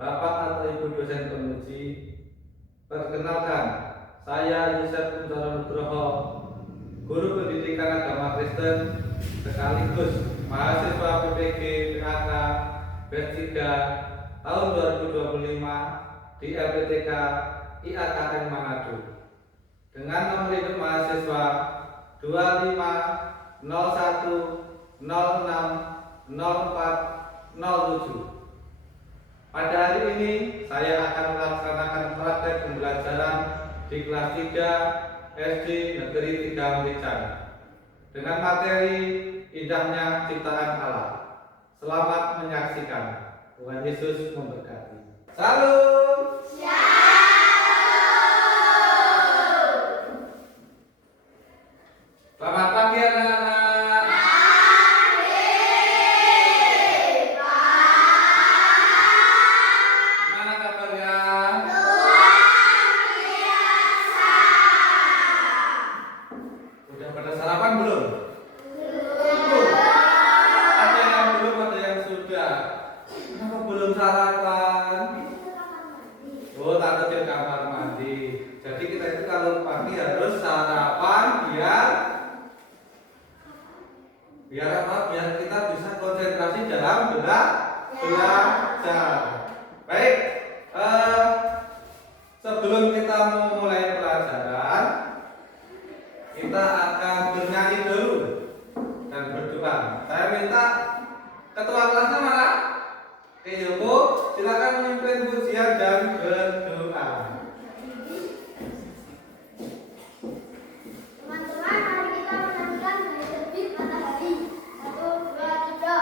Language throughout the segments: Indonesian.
Bapak atau Ibu dosen penguji. Perkenalkan, saya Yusef Kuntoro Nugroho, guru pendidikan agama Kristen sekaligus mahasiswa PPG PAK batch 3 tahun 2025 di LPTK IAKN Manado dengan nomor induk mahasiswa 2501060407. Pada hari ini saya akan melaksanakan praktek pembelajaran di kelas 3 SD Negeri 3 Merican dengan materi indahnya ciptaan Allah. Selamat menyaksikan. Tuhan Yesus memberkati. Salam. Selamat pagi anak-anak. Gimana kabarnya? Udah pada sarapan belum? Belum. Ada yang belum, ada yang sudah. Kenapa belum sarapan? Oh, takut di kamar mandi. Jadi kita itu kalau pagi harus sarapan biar apa? Biar kita bisa konsentrasi dalam belajar. Baik. Sebelum kita memulai pelajaran, kita akan bernyanyi dulu dan berdoa. Saya minta ketua kelasnya mana? Oke, Yoko, silakan memimpin pujian dan berdoa. Teman-teman, mari kita menyanyikan dari terbit matahari. 1, 2, 3.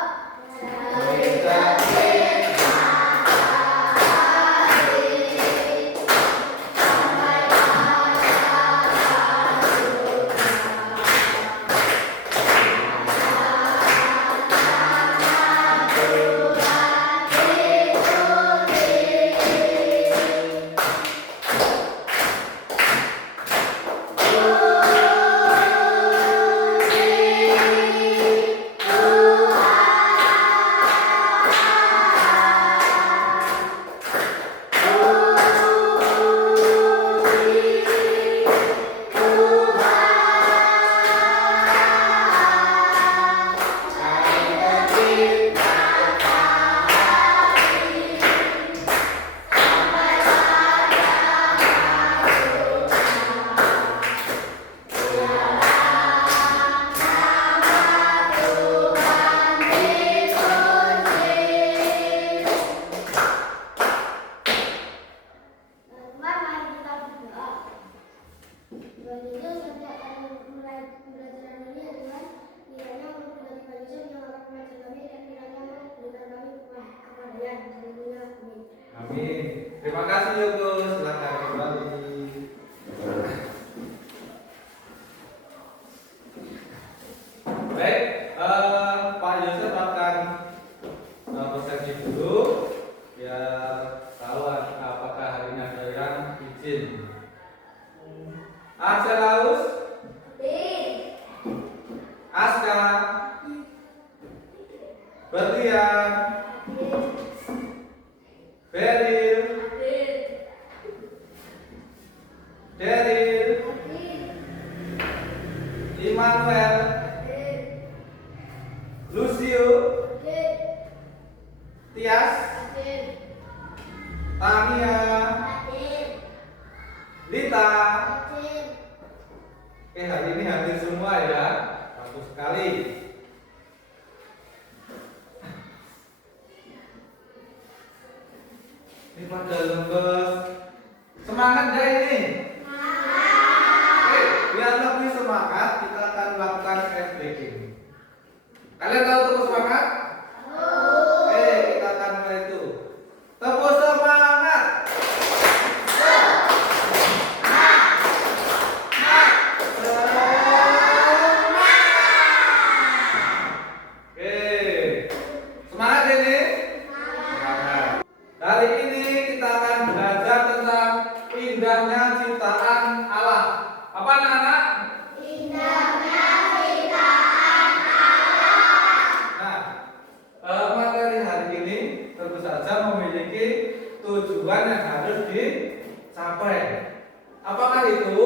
Amin. Terima kasih Yoko. Silakan kembali. Baik, Pak Yosef akan presentasi dulu biar tahu apakah hari ini ada yang izin. Arselaus, Aska, Berlian, Beril, Deril, Immanuel, Lucio, Tias, Tania, Lita. Oke, hari ini hadir semua ya. Bagus sekali. Ini pada lemes. Semangat gak ini? Oke, biar lebih semangat kita akan melakukan ice breaking. Kalian tahu tepuk semangat? Oke, kita akan mulai itu. Tepuk semangat. Oke, semangat ini? Semangat. Hari ini kita akan belajar tentang indahnya ciptaan Allah. Apa anak-anak? Indahnya ciptaan Allah. Nah, materi hari ini tentu saja memiliki tujuan yang harus dicapai. Apakah itu?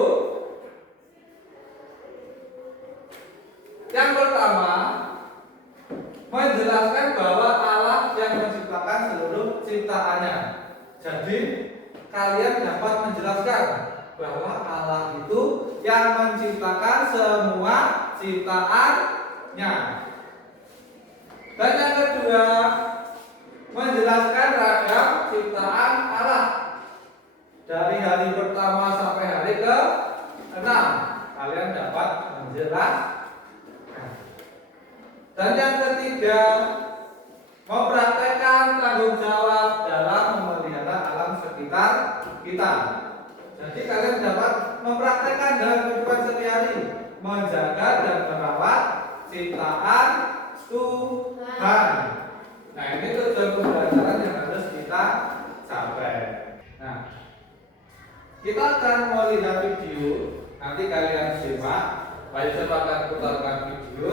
Yang pertama, menjelaskan bahwa Allah yang menciptakan seluruh ciptaannya. Jadi kalian dapat menjelaskan bahwa Allah itu yang menciptakan semua ciptaannya. Dan yang kedua, menjelaskan ragam ciptaan Allah dari hari pertama sampai hari ke-6. Kalian dapat menjelaskan. Dan yang ketiga, mempraktekkan tanggung jawab dalam memelihara alam sekitar kita. Jadi kalian dapat mempraktekkan dalam kehidupan sehari-hari, menjaga dan merawat ciptaan Tuhan. Nah, ini tujuan pembelajaran yang harus kita capai. Nah, kita akan melihat video. Nanti kalian simak. Baik, saya akan putarkan video.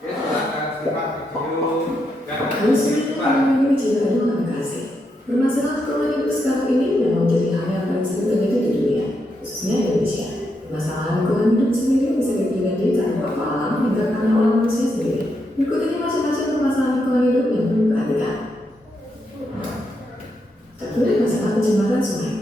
Oke, silakan simak video yang Kalau sering orang ini cinta Tuhan kasih. Permasalahan keuangan hidup sekarang ini memang menjadi hal yang paling sering terjadi di dunia, khususnya Indonesia. Permasalahan keuangan hidup sendiri bisa dipelajari karena persoalan hingga karena oleh manusia sendiri. Berikut ini macam-macam permasalahan keuangan hidup yang perlu diperhatikan. Satu, masalah pencemaran sungai.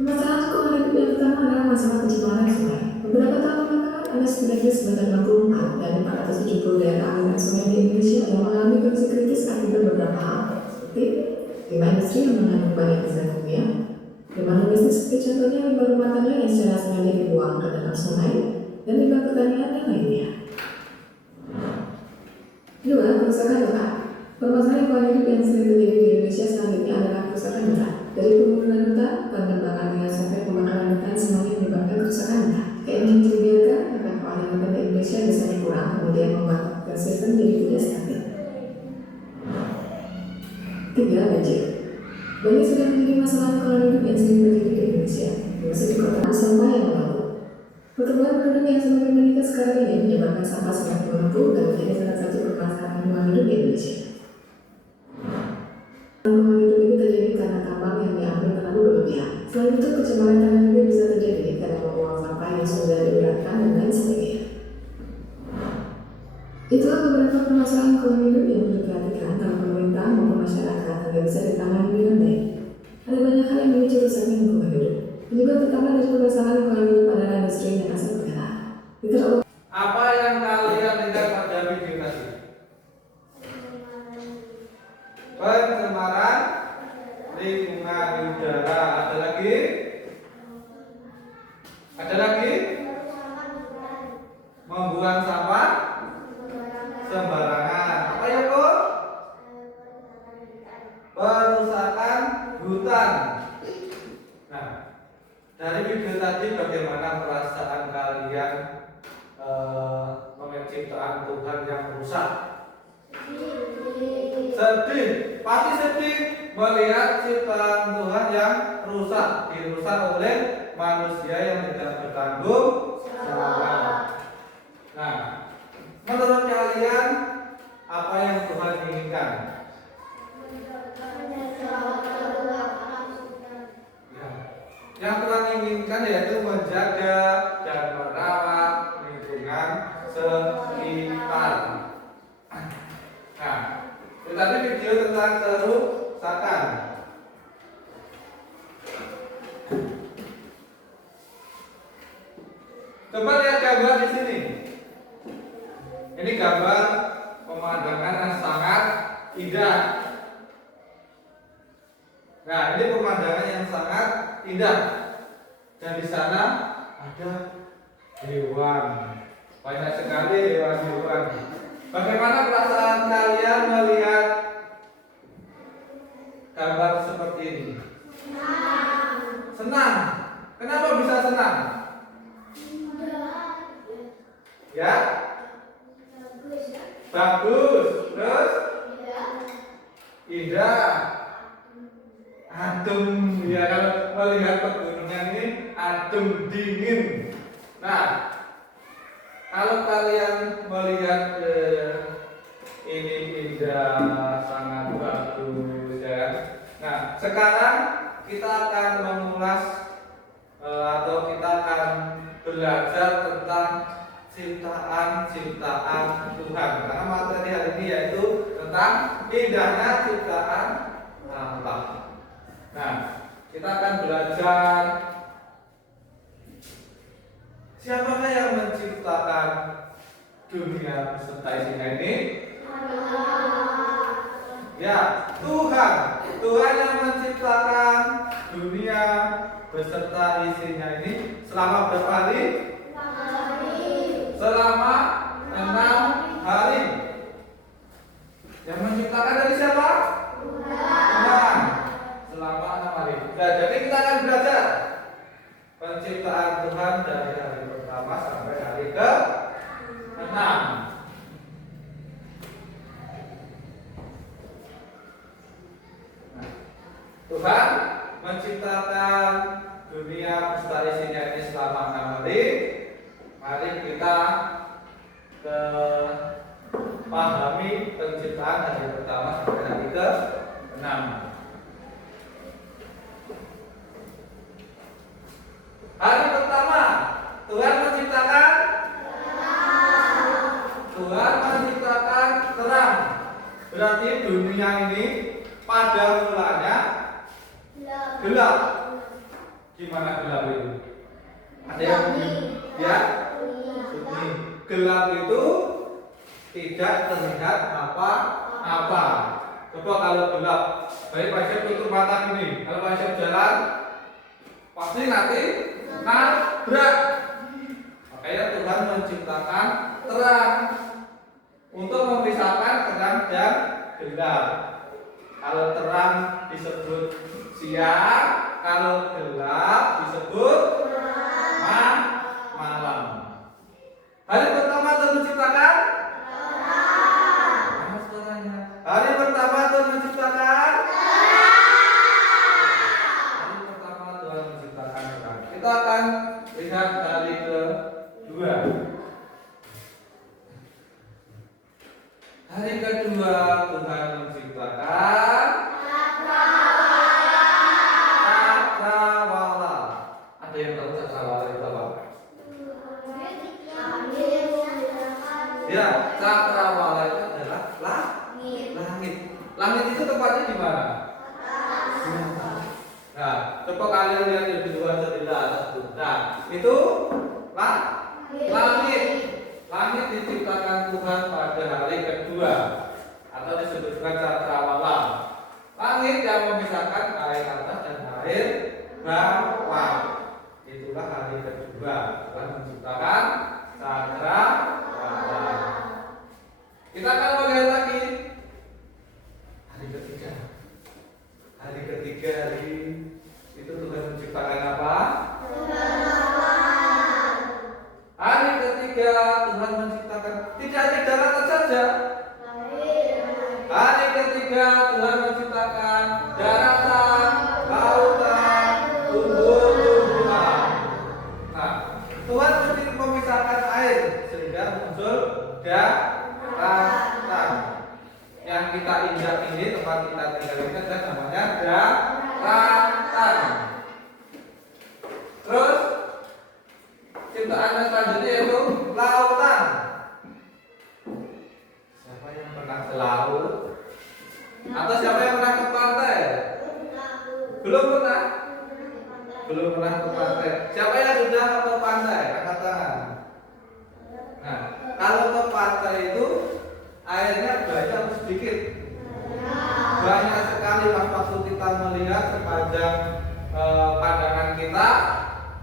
Permasalahan keuangan hidup yang pertama adalah masalah pencemaran sungai. Beberapa tahun belakangan ada setidaknya sebanyak 64 dari 470 daerah aliran sungai di Indonesia yang mengalami kondisi kritis akibat beberapa hal, seperti limbah industri yang mengandung banyak zat kimia, limbah bisnis seperti contohnya limbah rumah tangga yang secara sengaja dibuang ke dalam sungai, dan limbah pertanian yang lainnya. Kedua, kerusakan hutan. Permasalahan lingkungan hidup yang sering terjadi di Indonesia selanjutnya adalah kerusakan hutan. Dari pembunuhan hutan, penebangan dengan sampai pembakaran hutan semuanya menyebabkan kerusakan hutan. Keinginan dibiarkan akan keadaan hutan di Indonesia biasanya kurang, kemudian membuat ekosistem jadi tidak stabil. Tiga, banjir. Banjir sudah menjadi masalah lingkungan hidup yang sering terjadi di Indonesia, termasuk di kota sampah yang menumpuk. Pertumbuhan penduduk yang semakin meningkat sekarang ini menyebabkan sampah semakin menumpuk dan menjadi salah satu permasalahan lingkungan hidup di Indonesia. Lingkungan hidup ini terjadi karena tambang yang diambil terlalu berlebihan. Selain itu, pencemaran tanah juga bisa terjadi karena membuang sampah yang sudah diberatkan dan lain sebagainya. Itulah beberapa permasalahan lingkungan hidup yang perlu diperhatikan kalau pemerintah maupun masyarakat agar bisa ditangani dengan baik. Ada banyak hal yang memicu rusaknya lingkungan hidup. Penyebab pertama dari permasalahan lingkungan hidup adalah industri dan asap negara. Apa yang kalian lihat pada video tadi? Pencemaran lingkungan udara. Ada lagi? Ada lagi? Membuang sampah sembarangan. Apa ya, Bu? Perusakan hutan. Nah, dari video tadi bagaimana perasaan kalian melihat ciptaan Tuhan yang rusak? Sedih, pasti sedih melihat ciptaan Tuhan yang rusak, dirusak oleh manusia yang tidak bertanggung jawab. Nah, menurut kalian apa yang Tuhan inginkan? Yang Tuhan inginkan yaitu menjaga dan merawat lingkungan sekitar. Nah, itu tadi video tentang kerusakan. Coba lihat gambar di sini. Ini gambar pemandangan yang sangat indah. Nah, ini pemandangan yang sangat indah. Dan di sana ada hewan. Banyak sekali hewan-hewan. Bagaimana perasaan kalian melihat gambar seperti ini? Senang. Kenapa bisa senang? Ya? Bagus. Terus? Indah. Adem. Ya, kalau melihat pegunungan ini adem, dingin. Nah, kalau kalian melihat ini indah, sangat bagus, ya. sekarang kita akan mengulas atau kita akan belajar tentang ciptaan Tuhan. Karena materi hari ini yaitu tentang indahnya ciptaan Allah. Nah, kita akan belajar siapakah yang menciptakan dunia beserta isinya ini? Ya, Tuhan. Tuhan yang menciptakan dunia beserta isinya ini selama berapa hari? Selama 6 hari. Yang menciptakan dari siapa? Tuhan. Selama 6 hari. Nah, jadi kita akan belajar penciptaan Tuhan dari hari pertama sampai hari ke-6. Tuhan menciptakan dunia beserta isinya ini selama 6 hari. Mari kita pahami penciptaan hari pertama sampai hari ke-6. Hari pertama Tuhan menciptakan terang. Berarti dunia ini pada mulanya gelap. Gimana gelap itu? Ada yang ya? Sunyi. Gelap itu tidak terlihat apa-apa. Coba kalau gelap, baik Pak Syed tutup mata gini. Kalau Pak Syed jalan, pasti nanti nabrak. Makanya Tuhan menciptakan terang untuk memisahkan terang dan gelap. Kalau terang disebut siang, kalau gelap disebut malam. Hari pertama Tuhan menciptakan hari pertama Tuhan menciptakan terang. Kita akan lihat hari kedua. Hari kedua Tuhan menciptakan cakrawala. Ada yang tahu cakrawala itu apa? Ya, cakrawala itu adalah langit. Langit itu tempatnya di mana? Nah, coba kalian lihat yang kedua sebelah atas itu. Nah, itu langit. Langit diciptakan Tuhan pada hari kedua atau disebutkan cakrawala. Langit yang memisahkan air atas dan air bawah. Itulah hari kedua Tuhan menciptakan cakrawala. Kita akan melihat lagi hari ketiga. Hari ketiga itu Tuhan menciptakan apa? Hari ketiga Tuhan menciptakan tidak hanya daratan saja. Hari ketiga Tuhan menciptakan daratan, lautan, tumbuh-tumbuhan. Nah, Tuhan memisahkan air sehingga muncul daratan. Yang kita injak ini, tempat kita tinggal ini adalah namanya daratan. Terus ciptaan yang selanjutnya yaitu lautan. Siapa yang pernah ke laut? Atau siapa yang pernah ke pantai? Belum pernah? Belum pernah ke pantai. Siapa yang sudah ke pantai? Angkat tangan. Nah, kalau ke pantai itu airnya banyak atau sedikit? Banyak sekali. Waktu kita melihat sepanjang pandangan kita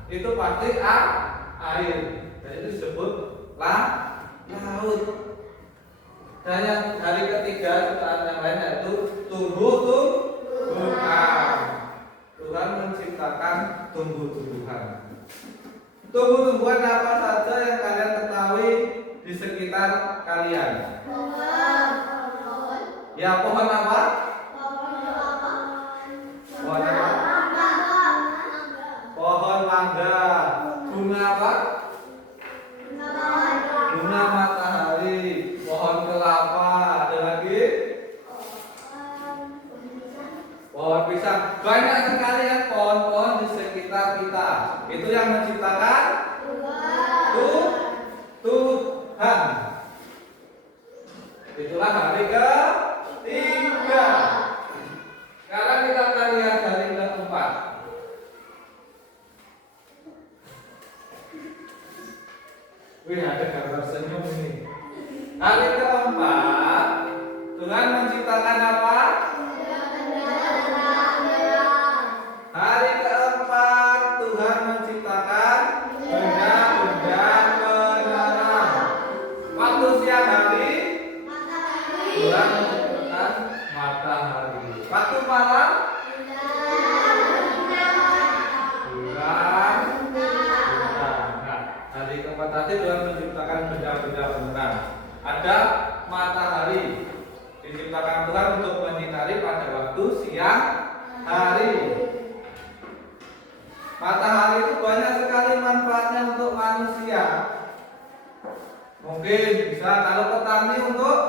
itu pasti air. Dan itu disebut laut. Dan yang hari ketiga ciptaan yang lain yaitu tumbuh-tumbuhan. Tuhan menciptakan tumbuh-tumbuhan. Tumbuh-tumbuhan apa saja yang kalian ketahui di sekitar kalian? Ya, pohon apa? Pohon apa? Pohon mangga. Bunga apa? Bunga matahari. Pohon kelapa. Ada lagi? Pohon pisang. Banyak sekali ya pohon-pohon di sekitar kita. Itu yang menciptakan Tuhan. Itulah hari ketiga. Sekarang kita akan lihat hari keempat. Wih, ada gambar senyum ini. Hari keempat, Tuhan menciptakan apa? Hari keempat, Tuhan menciptakan benda-benda penerang. Waktu siang hari, Tuhan menciptakan matahari. Waktu malam, bulan. Nah, hari keempat tadi Tuhan menciptakan benda-benda penerang. Ada matahari, diciptakan Tuhan untuk menyinari pada waktu siang hari. Matahari itu banyak sekali manfaatnya untuk manusia. Mungkin bisa kalau petani untuk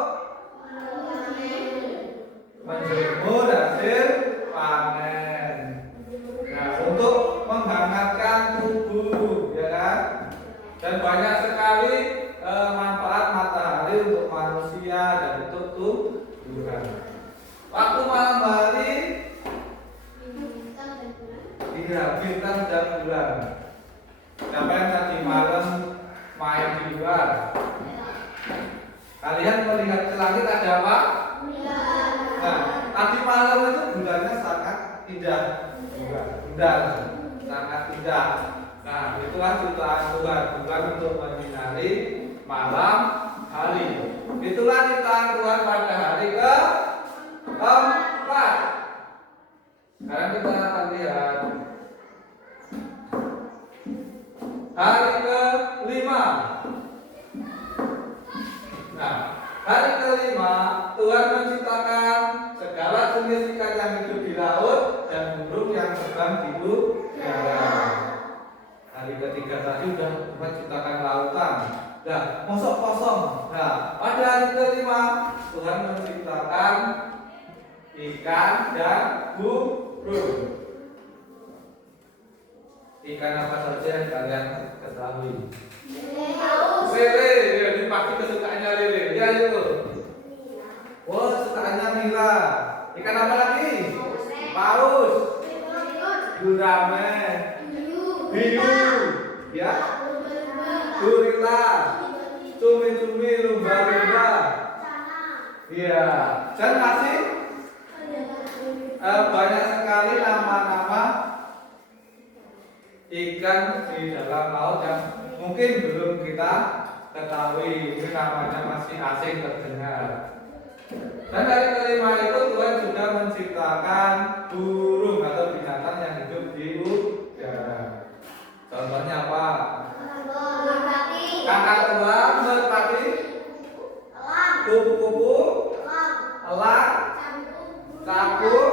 menjemur hasil panen. Nah, untuk menghangatkan tubuh, ya kan? Dan banyak sekali manfaat matahari untuk manusia dan untuk Tuhan. Waktu malam hari, iya, bintang dan bulan. Siapa yang tadi malam main di luar? Kalian melihat ke langit ada apa? Nah, tadi malam itu bulannya sangat indah, bulan sangat indah. Nah, itulah ciptaan Tuhan, bukan untuk menyinari malam hari. Itulah ciptaan Tuhan pada hari keempat. Sekarang kita akan lihat hari kelima. Nah, hari kelima Tuhan menciptakan segala jenis ikan yang hidup di laut dan burung yang terbang di udara. Hari ketiga tadi sudah Tuhan ciptakan lautan. Nah, mosok kosong. Nah, pada hari kelima Tuhan menciptakan ikan dan burung. Ikan apa saja yang kalian ketahui? Lele, ya, ini pasti kesukaannya lele. Ya itu. Oh, kesukaannya Mila. Ikan apa lagi? Paus, gurame, hiu, ya, gurita, cumi-cumi, lumba-lumba. Iya, dan masih banyak sekali nama-nama ikan di dalam laut yang mungkin belum kita ketahui, ini namanya masih asing terdengar. Dan hari kelima itu Tuhan juga menciptakan burung atau binatang yang hidup di udara. Contohnya apa? Kakak terbang, merpati, kupu-kupu, elang, cakuk,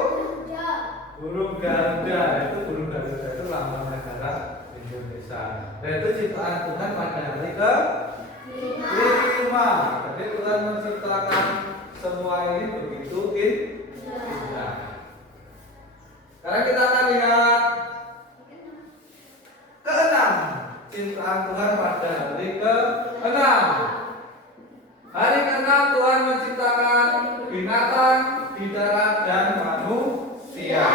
burung garuda. Itu burung garuda itu lambang negara Indonesia. Dan itu ciptaan Tuhan pada hari kelima. Jadi Tuhan menciptakan semua ini begitu indah. Sekarang kita akan lihat keenam, ciptaan Tuhan pada hari keenam. Hari keenam Tuhan menciptakan binatang di darat dan manusia.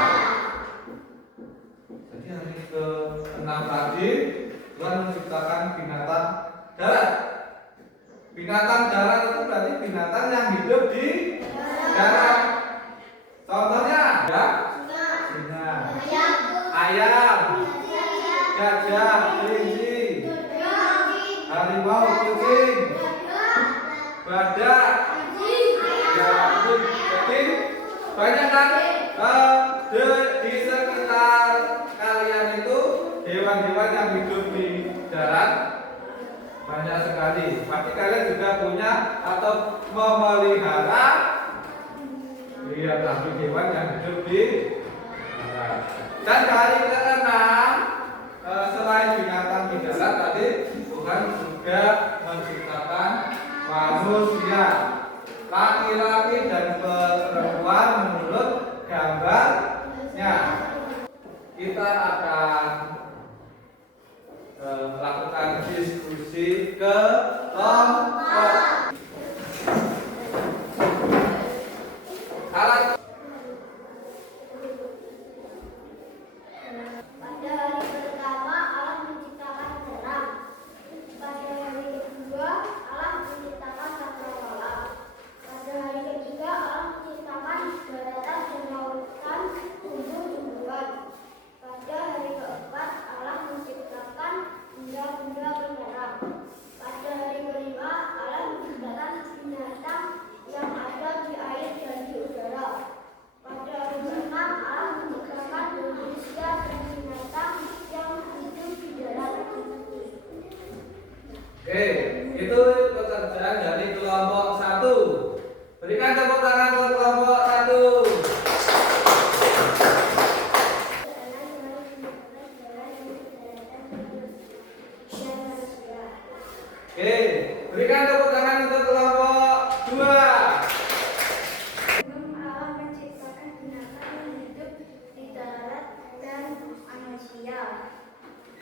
Jadi hari keenam tadi Tuhan menciptakan binatang darat. Binatang darat itu berarti binatang yang hidup di darat. Contohnya ada singa, ayam, gajah, kelinci, harimau, kucing, badak, jambul. Jadi banyak kan di sekitar kalian itu hewan-hewan yang hidup di darat. Banyak sekali. Pasti kalian juga punya atau memelihara hewan yang hidup di darat. Dan hari keenam, selain binatang di darat tadi, Tuhan juga menciptakan manusia, laki-laki dan perempuan menurut gambar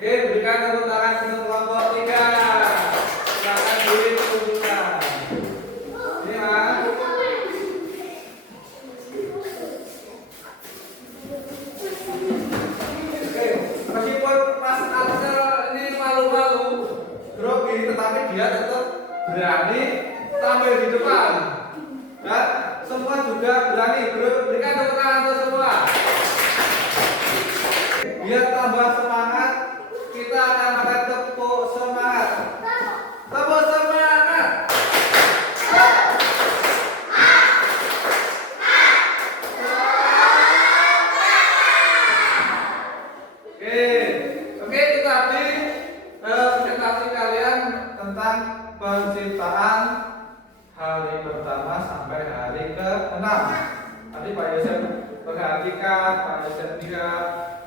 Oke, berikan tepuk tangan untuk kelompok 3. Silakan ditunjukkan. Ini Mas. Oke, meskipun Mas Ansel ini malu-malu, grogi, tetapi dia tetap berani tampil di depan. Dan semua juga berani. Berikan tepuk tangan untuk semua. Biar tambah semangat, kita akan makan tepuk semangat. Tepuk semangat. Oke, itu tadi presentasi kalian tentang penciptaan hari pertama sampai hari ke-6. Tadi Pak Yosef perhatikan, Pak Yosef lihat,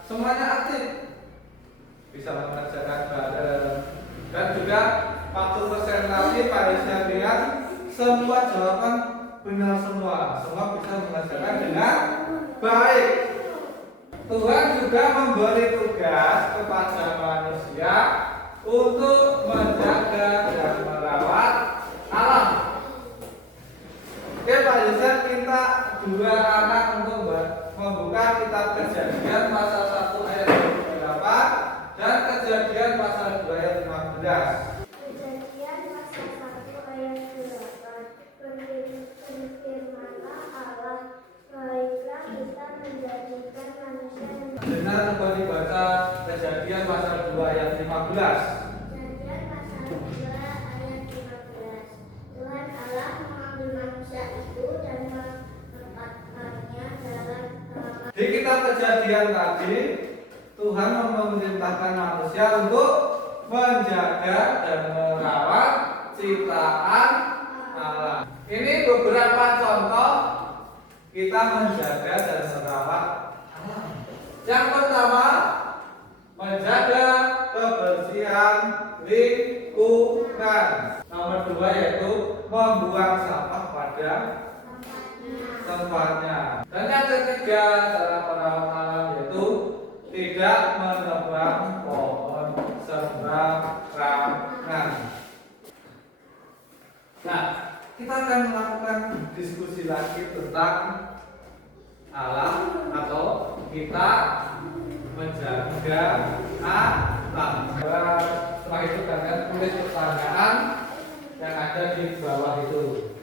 semuanya aktif, bisa mengerjakan bareng. Dan juga waktu presentasi Pak Yosef lihat semua jawaban benar semua bisa mengerjakan dengan baik. Tuhan juga memberi tugas kepada manusia untuk menjaga dan merawat alam. Oke, Pak Yosef minta 2 anak untuk membuka kitab Kejadian pasal 1 ayat 28 dan Kejadian pasal 2 ayat 15. Kejadian pasal 1 ayat 8. Berfirmanlah Allah, baiklah kita menjadikan manusia yang Benar, kembali baca Kejadian pasal 2 ayat 15. Kejadian pasal 2 ayat 15. Tuhan Allah mengambil manusia itu dan menempatkannya dalam kamar. Di kitab Kejadian tadi, Tuhan memerintahkan manusia untuk menjaga dan merawat ciptaan alam. Ini beberapa contoh kita menjaga dan merawat alam. Yang pertama, menjaga kebersihan lingkungan. Nomor 2 yaitu membuang sampah pada tempatnya. Dan yang ketiga, cara merawat alam yaitu tidak menebang pohon sembarangan. Nah, kita akan melakukan diskusi lagi tentang alam atau kita menjaga alam. Setelah itu kalian tulis pertanyaan yang ada di bawah itu.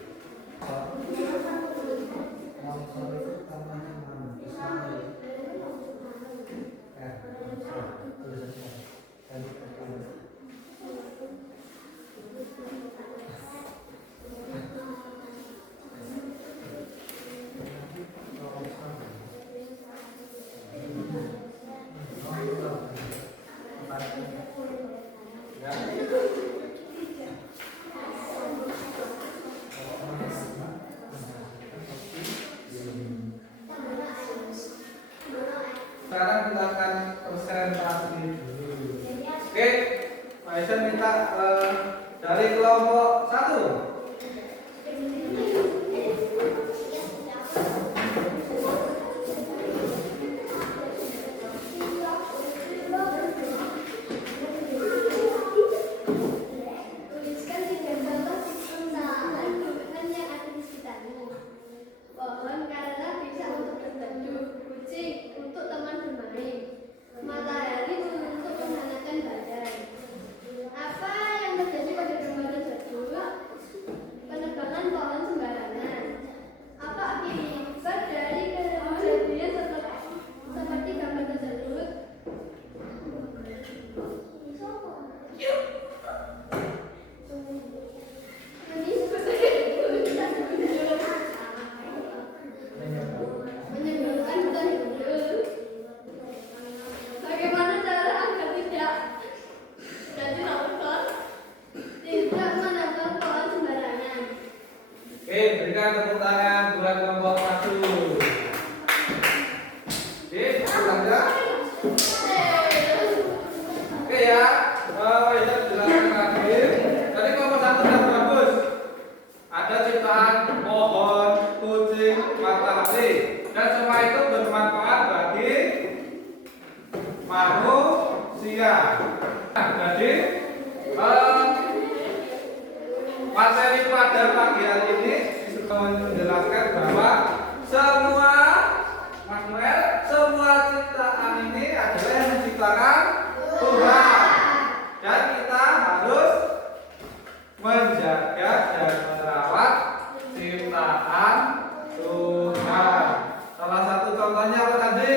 Sekarang kita akan presentasi dulu. Oke, Maisa minta dari kelompok 1. Tuliskan 3 contoh perusahaan lingkungan yang ada di sekitarmu. Pohon karena bisa untuk berteduh, kucing untuk teman bermain, matahari untuk menghangatkan badan. Apa yang Amalannya apa tadi?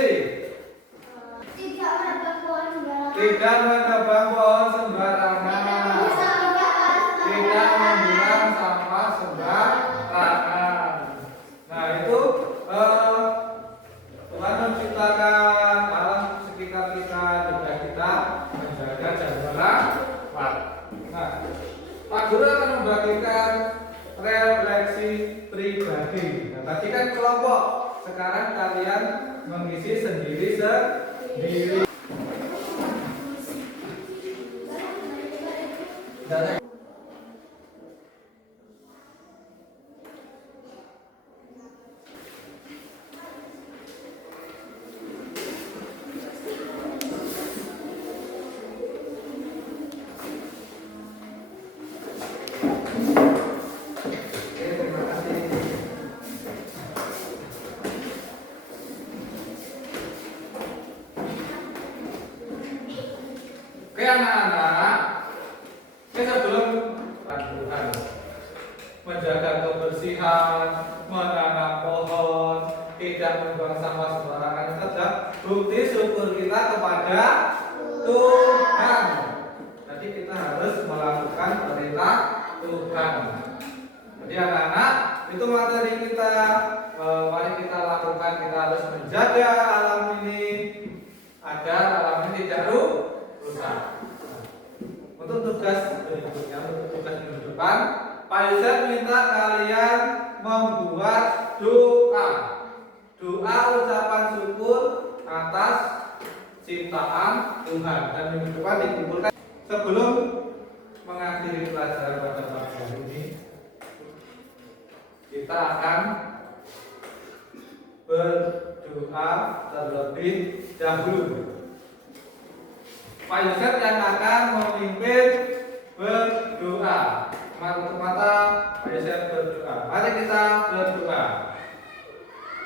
Tidak menebang pohon sembarangan. Tidak menebang pohon sembarangan. Tidak membuang sampah sembarangan. Nah itu Tuhan menciptakan alam sekitar kita juga kita menjaga dan merawat. Nah, Pak Guru akan membagikan refleksi pribadi. Nah, tadi kan kelompok, sekarang kalian mengisi sendiri-sendiri. Terima kasih. Oke anak-anak, sebelum Tuhan menjaga kebersihan, menanam pohon, tidak membuang sampah sembarangan saja, bukti syukur kita kepada Tuhan. Jadi kita harus melakukan perintah Tuhan. Jadi anak-anak, itu materi kita. Mari kita lakukan, kita harus menjaga alam ini agar alam ini tidak rusak. Untuk tugas berikutnya, untuk tugas minggu depan, Pak Yusuf minta kalian membuat doa ucapan syukur atas ciptaan Tuhan, dan minggu depan dikumpulkan. Sebelum mengakhiri pelajaran pada pagi hari ini, kita akan berdoa terlebih dahulu. Pak Yusuf yang akan memimpin berdoa. Mata Pak Yusuf berdoa. Mari kita berdoa.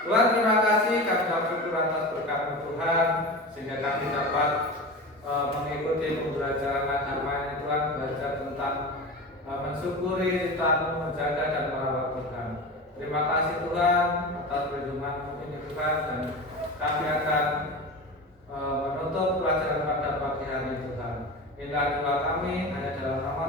Tuhan, terima kasih, kami bersyukur atas berkat Tuhan sehingga kami dapat mengikuti pembelajaran agama Tuhan, belajar tentang mensyukuri ciptaan, menjaga dan merawat Tuhan. Terima kasih Tuhan atas perlindungan-Mu ini Tuhan, dan kami akan menutup pelajaran pada pagi hari Tuhan. Inilah doa kami hanya dalam nama